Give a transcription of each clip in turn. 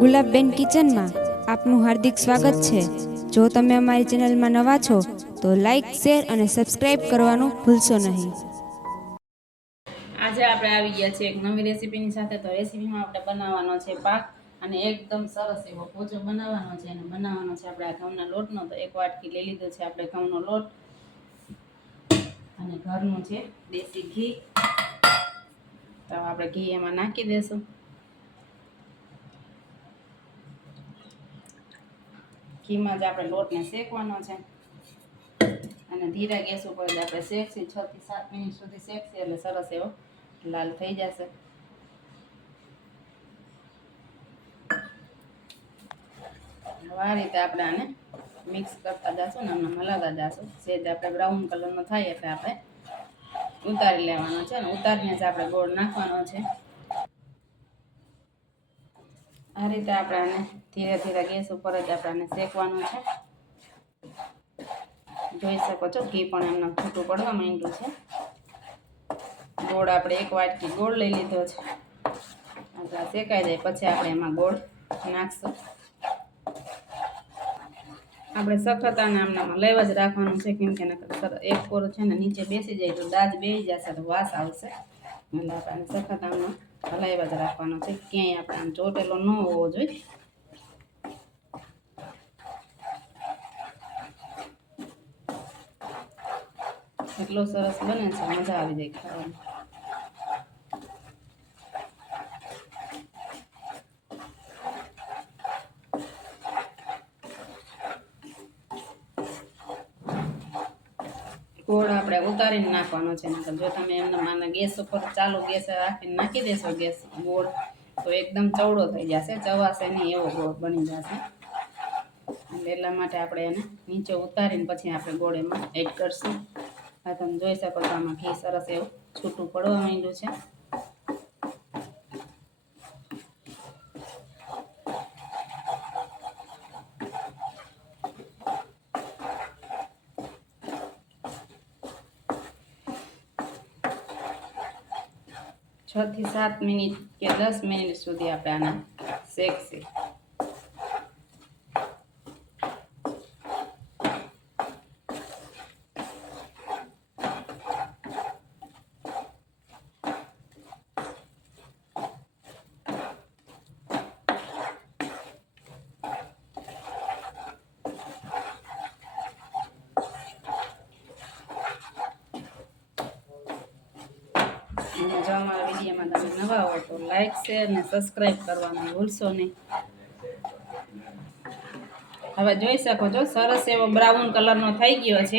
ગુલાબબેન કિચનમાં આપનું હાર્દિક સ્વાગત છે. જો તમે અમારી ચેનલમાં નવા છો, તો લાઈક શેર અને સબસ્ક્રાઈબ કરવાનું ભૂલશો નહીં. આજે આપણે આવી ગયા છીએ એક નવી રેસીપીની સાથે. તો રેસીપીમાં આપણે બનાવવાનો છે પાક અને એકદમ સરસ એવો પોચો બનાવવાનો છે. અને બનાવવાનો છે આપણે આ ઘઉંના લોટનો. તો એક વાટકી લઈ લીધો છે આપણે ઘઉંનો લોટ. અને ઘરનું છે દેશી ઘી. તો આપણે ઘી એમાં નાખી દેશું. ઘીમાં જ આપણે લોટને શેકવાનો છે. અને ધીરા ગેસ ઉપર જ આપણે શેકશી. છ થી સાત મિનિટ સુધી શેકશે એટલે સરસ એવો લાલ થઈ જશે. આ રીતે આપણે આને મિક્સ કરતા જશું ને આમને હલાવતા જશું. સેજ આપણે બ્રાઉન કલરનો થાય એટલે આપણે ઉતારી લેવાનો છે ને ઉતારીને જ આપણે ગોળ નાખવાનો છે. આ રીતે આપણે આને ધીરે ધીરે ગેસ ઉપર જ આપણે આને શેકવાનું છે. જોઈ શકો છો, ઘી પણ એમને છૂટું પડવા માંડ્યું છે. ગોળ આપણે એક વાટકી ગોળ લઈ લીધો છે. આપણે શેકાઈ જાય, પછી આપણે એમાં ગોળ નાખશું. આપણે સખત આને આમનામાં લેવા જ રાખવાનું છે, કેમ કે એક કોરો છે ને નીચે બેસી જાય તો દાજ બેસી જશે, તો વાસ આવશે. એટલે આપણે સખત આમને હલાવ્યા જ રાખવાનો છે. ક્યાંય આપણે આમ ચોટેલો ન હોવો જોઈએ. એટલો સરસ બને છે, મજા આવી જાય ખાવાની. ગોળ આપણે ઉતારીને નાખવાનો છે. નકર જો તમે એમને માને ગેસ ઉપર ચાલુ ગેસ રાખીને નાખી દેશો ગેસ ગોળ, તો એકદમ ચવડો થઈ જશે. ચવાશે નહીં, એવો ગોળ બની જશે. એટલે એટલા માટે આપણે એને નીચે ઉતારીને પછી આપણે ગોળ એમાં એડ કરશું. આ તમે જોઈ શકો છો આમાં ઘી સરસ એવું છૂટું પડવા માંડ્યું છે. છ થી સાત મિનિટ કે દસ મિનિટ સુધી આપણે આના શેકશે અને જો અમારા તમે નવા હો તો લાઈક શેર ને સબસ્ક્રાઈબ કરવાનું ભૂલશો નહીં. હવે જોઈ શકો છો, સરસ એવો બ્રાઉન કલરનો થઈ ગયો છે.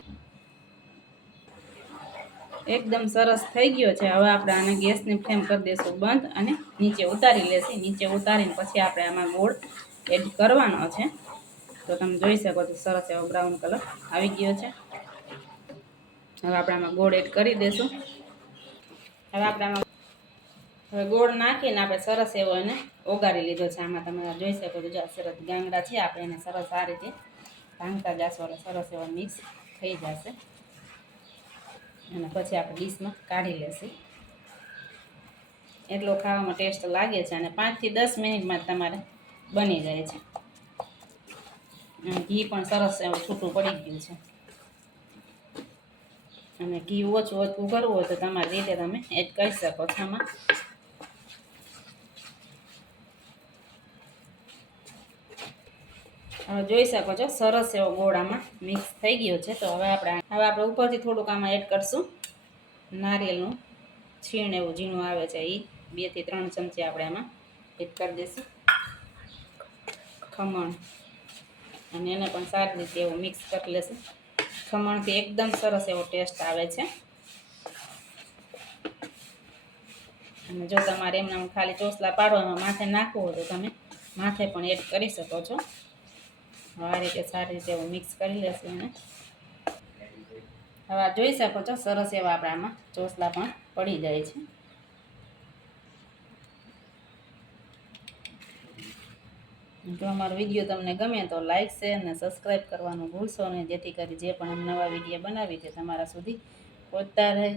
એકદમ સરસ થઈ ગયો છે. હવે આપણે આને ગેસની ફ્લેમ કરી દઈશું બંધ અને નીચે ઉતારી લેશે. નીચે ઉતારીને પછી આપણે આમાં ગોળ એડ કરવાનો છે. તો તમે જોઈ શકો છો, સરસ એવો બ્રાઉન કલર આવી ગયો છે. હવે આપણે આમાં ગોળ એડ કરી દઈશું હવે આપણે આમાં હવે ગોળ નાખીને આપણે સરસ એવો એને ઓગાળી લીધો છે. આમાં તમે જોઈ શકો છો સરસ ગાંગડા છે, આપણે એને સરસ આ રીતે ભાંગતા જશો એટલે સરસ એવો મિક્સ થઈ જશે. અને પછી આપણે ડીશમાં કાઢી લેશું. એટલો ખાવામાં ટેસ્ટ લાગે છે અને પાંચથી દસ મિનિટમાં તમારે બની જાય છે. અને ઘી પણ સરસ એવું છૂટું પડી ગયું છે. અને ઘી ઓછું ઓછું કરવું હોય તો તમારી રીતે તમે એડ કરી શકો છો આમાં. જોઈ શકો છો, સરસ એવો ગોળ આમાં મિક્સ થઈ ગયો છે. તો હવે આપણે હવે આપણે ઉપરથી થોડુંક આમાં એડ કરશું. નારિયેળનું છીણ એવું ઝીણું આવે છે એ બેથી ત્રણ ચમચી આપણે આમાં એડ કરી દઈશું. ખમણ. અને એને પણ સારી રીતે એવું મિક્સ કરી લેશું. ખમણથી એકદમ સરસ એવો ટેસ્ટ આવે છે. અને જો તમારે એમના ખાલી ચોસલા પાડવામાં માથે નાખવું હોય તો તમે માથે પણ એડ કરી શકો છો. આ રીતે સારી રીતે એવું મિક્સ કરી લેશું એને. હવે જોઈ શકો છો, સરસ એવા આપણામાં ચોસલા પણ પડી જાય છે. જો અમારો વીડિયો તમને ગમે તો લાઇક શેર અને સબસ્ક્રાઈબ કરવાનું ભૂલશો નહીં, જેથી કરી જે પણ નવા વીડિયો બનાવી છે તમારા સુધી પહોંચતા રહે.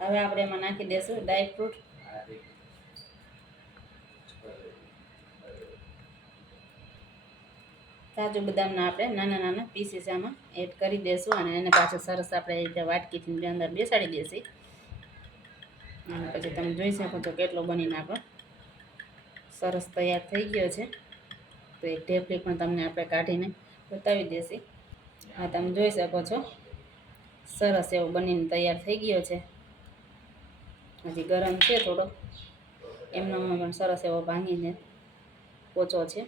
હવે આપણે એમાં નાખી દઈશું ડ્રાય ફ્રૂટ કાજુ બદામના આપણે નાના નાના પીસીસ આમાં એડ કરી દઈશું અને એને પાછું સરસ આપણે એ રીતે વાટકીથી અંદર બેસાડી દઈશું અને પછી તમે જોઈ શકો છો કેટલો બનીને આપણો સરસ તૈયાર થઈ ગયો છે. તો એક ઢેફલી પણ તમને આપણે કાઢીને બતાવી દેશી. હા તમે જોઈ શકો છો. સરસ એવો બનીને તૈયાર થઈ ગયો છે. હજી ગરમ છે થોડો. એમનામાં પણ સરસ એવો ભાંગીને પોચો છે.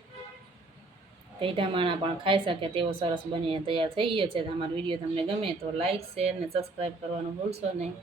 પેઢા માણા પણ ખાઈ શકે તેવો સરસ બનીને તૈયાર થઈ ગયો છે. તો અમારો વીડિયો તમને ગમે તો લાઈક શેર ને સબસ્ક્રાઈબ કરવાનું ભૂલશો નહીં.